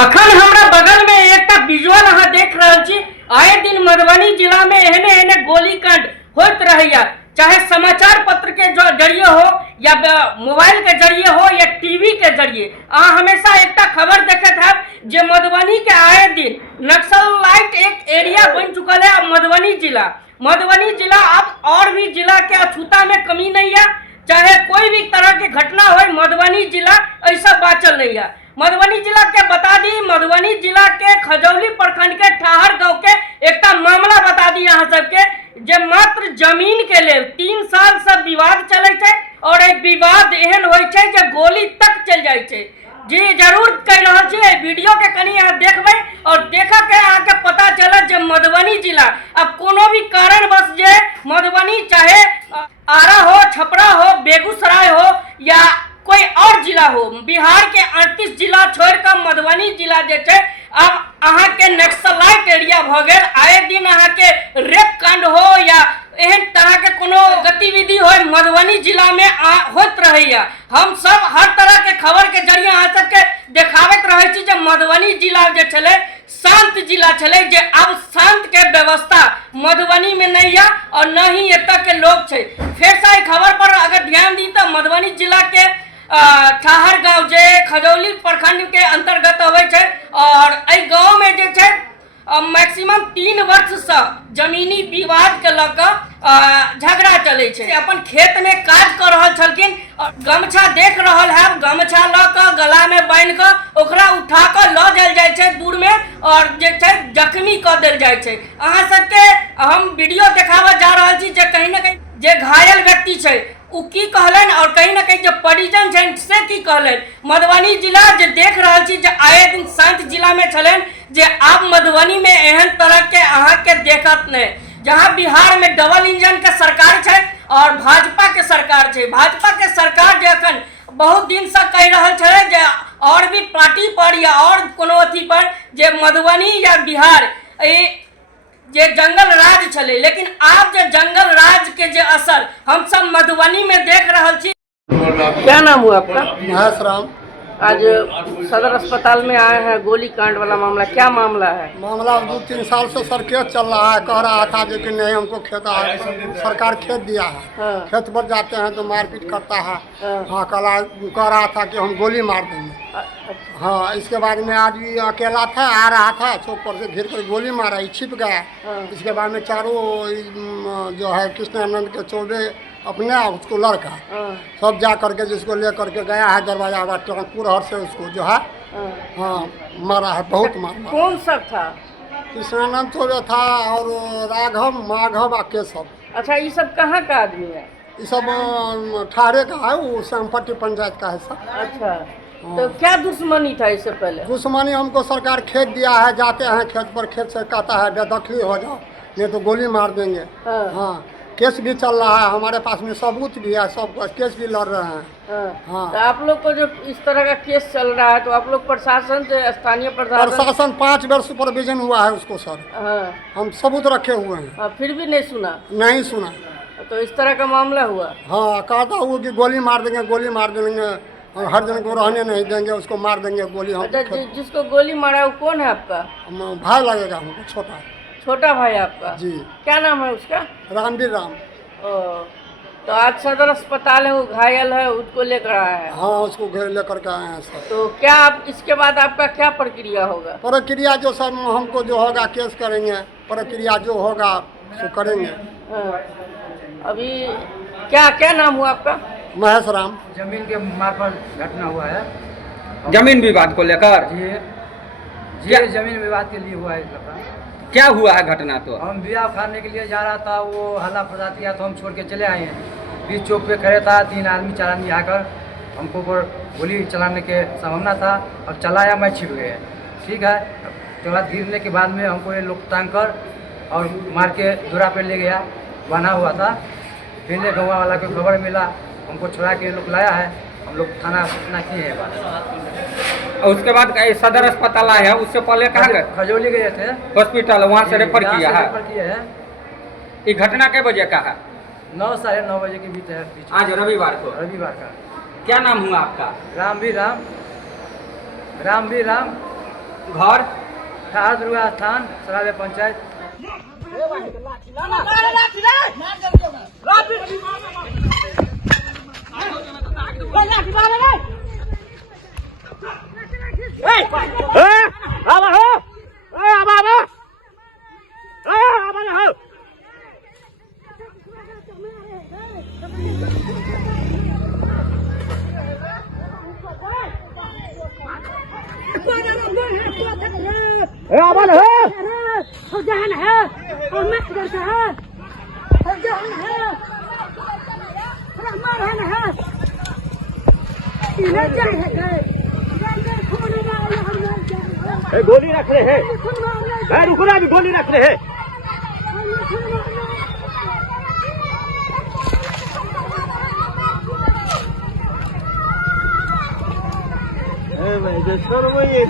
अखन हमरा बगल में एक विजुअल अहाँ देख रहे छी। आए दिन मधुबनी जिला में एहने एहने गोलीकांड होते रहैया, चाहे समाचार पत्र के जरिए हो या मोबाइल के जरिए हो या टीवी के जरिए। अहाँ हमेशा एक खबर देखते हैं जे मधुबनी के आए दिन नक्सलाइट एक एरिया बन चुका है। मधुबनी जिला अब और भी जिला के अछूता में कमी नहीं है। चाहे कोई भी तरह की घटना हो, मधुबनी जिला ऐसा बाचल नहीं है। मधुबनी जिला के बता दी, मधुबनी जिला के खजौली प्रखंड के ठाहर गांव के एक मामला बता दी यहाँ सबके, जे मात्र जमीन के लिए 3 साल से विवाद चले छे और विवाद एहन होय छे जे गोली तक चल जाए छे। जी जरूर कह रहा छे, वीडियो के कनी यहाँ देखबे और देखा के आके पता चला जे मधुबनी जिला अब कोनो भी कारणवश जे मधुबनी चाहे आरा हो, छपरा हो, बेगूसराय हो या कोई और जिला हो, बिहार के 38 जिला छोड़कर मधुबनी जिला जे छे अब अहाँ के नक्सलाइट एरिया भ गेल। आए दिन अहाँ के रेप कांड हो या एहन तरह के कोनो गतिविधि हो मधुबनी जिला में होत रहैया। हम सब हर तरह के खबर के जरिए अहाँ सबके देखावत रहे छी जे मधुबनी जिला जे छले शांत जिला छले, जे अब शांत के व्यवस्था मधुबनी में नहीं है और न ही एतक के लोग छे। फिर से खबर पर अगर ध्यान दी तो मधुबनी जिला के ठाहर गांव जे खजौली प्रखंड के अंतर्गत आवे छे और एहि गांव में जे छे मैक्सिमम 3 वर्ष से जमीनी विवाद के लक झगड़ा चले छे। अपन खेत में काज कर रहल छलखिन और गमछा देख रहल है, गमछा ल के गला में बांध के ओकरा उठा के ल जायल जाय छे दूर में और जे छे जख्मी कर देल जाय छे। अहाँ सबके हम वीडियो देखावा जा रहल छी जे कहीं न कहीं जे घायल व्यक्ति छे उ की कहलन और कहीं न कहीं जो परिजन छे से की कहलन। मधुबनी जिला जे देख रहल छी जे आए दिन शांत जिला में छलन, जे आप मधुबनी में एहन तरह के अहाँ के देखत नहीं। जहाँ बिहार में डबल इंजन के सरकार छे और भाजपा के सरकार छे। भाजपा के सरकार जे अखन बहुत दिन से कह रहल छे जे और भी पार्टी पर या और कोनो अथी पर जे मधुबनी या बिहार जे जंगल राज चले, लेकिन आप जो जंगल राज के जो असर हम सब मधुबनी में देख रहल छी। क्या नाम हुआ आपका? महेश राम। आज सदर अस्पताल में आए हैं, गोली कांड वाला मामला, क्या मामला है? मामला 2-3 साल से सर केस चल रहा है। कह रहा था कि नहीं हमको खेत सरकार खेत दिया है। हाँ। खेत पर जाते हैं तो मारपीट करता है। हाँ कह रहा था कि हम गोली मार देंगे। हाँ इसके बाद में आज भी अकेला था, आ रहा था, चौक पर से घिर कर गोली मारा, छिप गया। इसके बाद में चारों जो है कृष्णानंद के चौबे अपने उसको लड़का सब जा करके जिसको ले करके गया है दरवाजा पूरा से उसको जो है हाँ मारा है, बहुत मारा। कौन सब था? कृष्णानंद चौबे था और राघव, माघव और केशव। अच्छा ये सब कहाँ का आदमी है? ये सब ठारे का है, वो श्यामपट्टी पंचायत का है सब। अच्छा तो क्या दुश्मनी था इससे पहले? दुश्मनी हमको सरकार खेत दिया है, जाते हैं खेत पर, खेत से कहता है बेदखली हो जाओ नहीं तो गोली मार देंगे। हाँ केस भी चल रहा है, हमारे पास में सबूत भी है, सब केस भी लड़ रहे हैं। हाँ तो आप लोग को जो इस तरह का केस चल रहा है तो आप लोग प्रशासन से, स्थानीय प्रशासन 5 बार सुपरविजन हुआ है उसको सर। हम सबूत रखे हुए हैं। फिर भी नहीं सुना? नहीं सुना। तो इस तरह का मामला हुआ? हाँ कहता हुआ कि गोली मार देंगे, गोली मार देंगे, हर जन को रहने नहीं देंगे, उसको मार देंगे गोली। हम अच्छा जिसको गोली मारा वो कौन है आपका? भाई लगेगा हमको, छोटा भाई आपका? जी। क्या नाम है उसका? रामवीर राम। तो आज सदर अस्पताल है, वो घायल है, उसको लेकर आया है? हाँ उसको घर लेकर के आए हैं सर। तो क्या आप इसके बाद आपका क्या प्रक्रिया होगा? प्रक्रिया जो सर हमको जो होगा केस करेंगे, प्रक्रिया जो होगा सो करेंगे। अभी क्या नाम हुआ आपका? महेश राम। जमीन के मार्फत घटना हुआ है। जमीन विवाद को लेकर? जी जमीन विवाद के लिए हुआ है। क्या हुआ है घटना? तो हम बिया उखाड़ने के लिए जा रहा था, वो हल्ला फसाद किया तो हम छोड़ के चले आए हैं। बीच चौक पे खड़े था, 3 आदमी 4 आदमी आकर हमको गोली चलाने के संभावना था और चलाया, मैं छिप गया। ठीक है, उसके बाद गिरने के बाद में हमको ये लोग टांग कर और मार के दूरा पे ले गया, बना हुआ था। फिर गौवा वाला को खबर मिला, हमको छुड़ा के लोग लाया है, हम लोग थाना सूचना किए हैं बात। और उसके बाद सदर अस्पताल आए हैं, उससे पहले कहाँ गए? खजौली गए थे हॉस्पिटल, वहाँ से रेफर किया है। रेफर किए हैं। ये घटना के बजे का है? 9 साढ़े 9 बजे के बीच है। आज रविवार को? रविवार का। क्या नाम हुआ आपका? रामवीर राम। घर ठहार दुर्गा स्थान सराबे पंचायत। जहन है और मत है जहन है मरहन है गोली रख रहे हैं, रुको ना, अभी गोली रख रहे हैं। सर वो ये